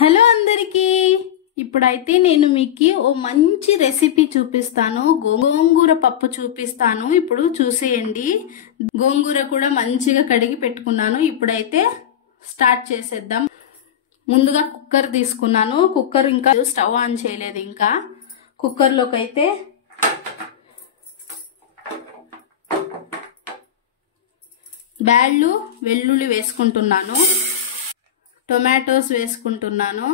Hello అందరికీ, ఇప్పుడైతే నేను మీకు ఓ మంచి రెసిపీ చూపిస్తాను. గోంగూర పప్పు చూపిస్తాను. ఇప్పుడు చూసేయండి. గోంగూర కూడా మంచిగా కడిగి పెట్టుకున్నాను. ఇప్పుడైతే స్టార్ట్ చేసేద్దాం. ముందుగా కుక్కర్ తీసుకున్నాను. కుక్కర్ ఇంకా స్టవ్ ఆన్ చేయలేదు. ఇంకా కుక్కర్లోకి అయితే బ్యాళ్ళు వెల్లుల్లి వేసుకుంటున్నాను. టొమాటోస్ వేసుకుంటున్నాను.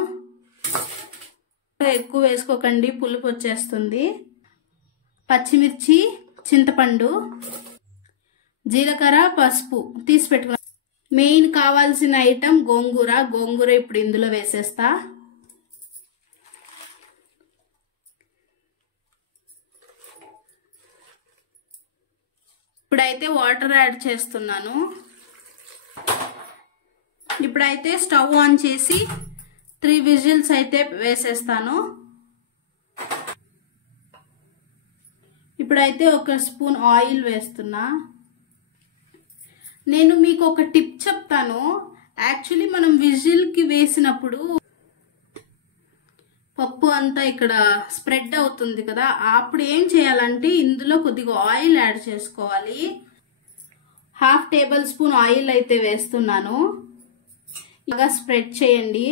ఎక్కువ వేసుకోకండి, పులుపు వచ్చేస్తుంది. పచ్చిమిర్చి, చింతపండు, జీలకర్ర, పసుపు తీసి పెట్టుకున్నాను. మెయిన్ కావాల్సిన ఐటమ్ గోంగూర ఇప్పుడు ఇందులో వేసేస్తా. ఇప్పుడైతే వాటర్ యాడ్ చేస్తున్నాను. ఇప్పుడైతే స్టవ్ ఆన్ చేసి 3 విజిల్స్ అయితే వేసేస్తాను. ఇప్పుడైతే 1 స్పూన్ ఆయిల్ వేస్తున్నా. నేను మీకు ఒక టిప్ చెప్తాను. యాక్చువల్లీ మనం విజిల్కి వేసినప్పుడు పప్పు అంతా ఇక్కడ స్ప్రెడ్ అవుతుంది కదా, అప్పుడు ఏం చేయాలంటే ఇందులో కొద్దిగా ఆయిల్ యాడ్ చేసుకోవాలి. 1/2 టేబుల్ స్పూన్ ఆయిల్ అయితే వేస్తున్నాను. బాగా స్ప్రెడ్ చేయండి.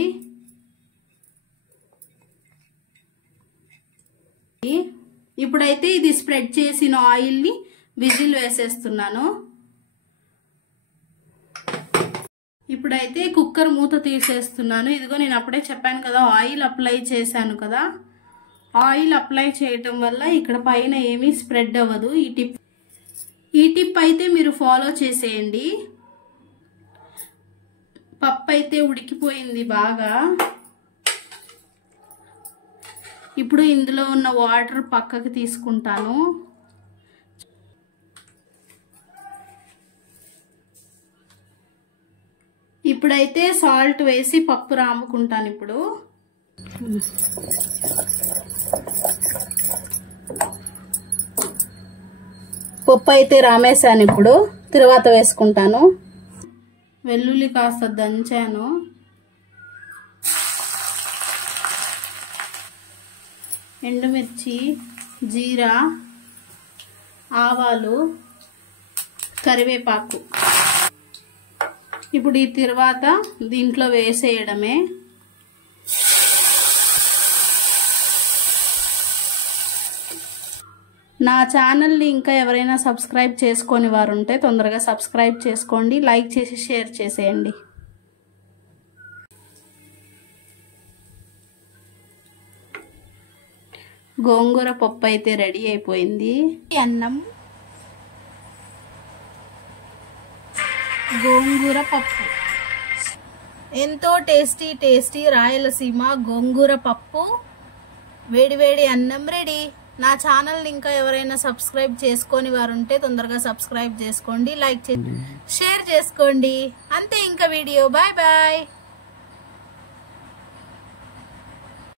ఇప్పుడైతే ఇది స్ప్రెడ్ చేసిన ఆయిల్ని విజిల్ వేసేస్తున్నాను. ఇప్పుడైతే కుక్కర్ మూత తీసేస్తున్నాను. ఇదిగో నేను అప్పుడే చెప్పాను కదా, ఆయిల్ అప్లై చేశాను కదా. ఆయిల్ అప్లై చేయటం వల్ల ఇక్కడ పైన ఏమీ స్ప్రెడ్ అవ్వదు. ఈ టిప్ అయితే మీరు ఫాలో చేసేయండి. పప్పు అయితే ఉడికిపోయింది బాగా. ఇప్పుడు ఇందులో ఉన్న వాటర్ పక్కకి తీసుకుంటాను. ఇప్పుడైతే సాల్ట్ వేసి పప్పు రాముకుంటాను. ఇప్పుడు పప్పు అయితే రామేశాను. ఇప్పుడు తరువాత వేసుకుంటాను. వెల్లుల్లి కాస్త దంచాను. ఎండుమిర్చి, జీరా, ఆవాలు, కరివేపాకు. ఇప్పుడు ఈ తర్వాత దీంట్లో వేసేయడమే. నా ఛానల్ని ఇంకా ఎవరైనా సబ్స్క్రైబ్ చేసుకొని వారు ఉంటే తొందరగా సబ్స్క్రైబ్ చేసుకోండి, లైక్ చేసి షేర్ చేసేయండి. గోంగూర పప్పు అయితే రెడీ అయిపోయింది. అన్నం గోంగూర పప్పు ఎంతో టేస్టీ రాయలసీమ గోంగూర పప్పు, వేడివేడి అన్నం రెడీ. నా ఛానల్ని ఇంకా ఎవరైనా సబ్స్క్రైబ్ చేసుకొని వారు ఉంటే తొందరగా సబ్స్క్రైబ్ చేసుకోండి, లైక్ చేసి షేర్ చేసుకోండి. అంతే ఇంకా వీడియో. Bye bye.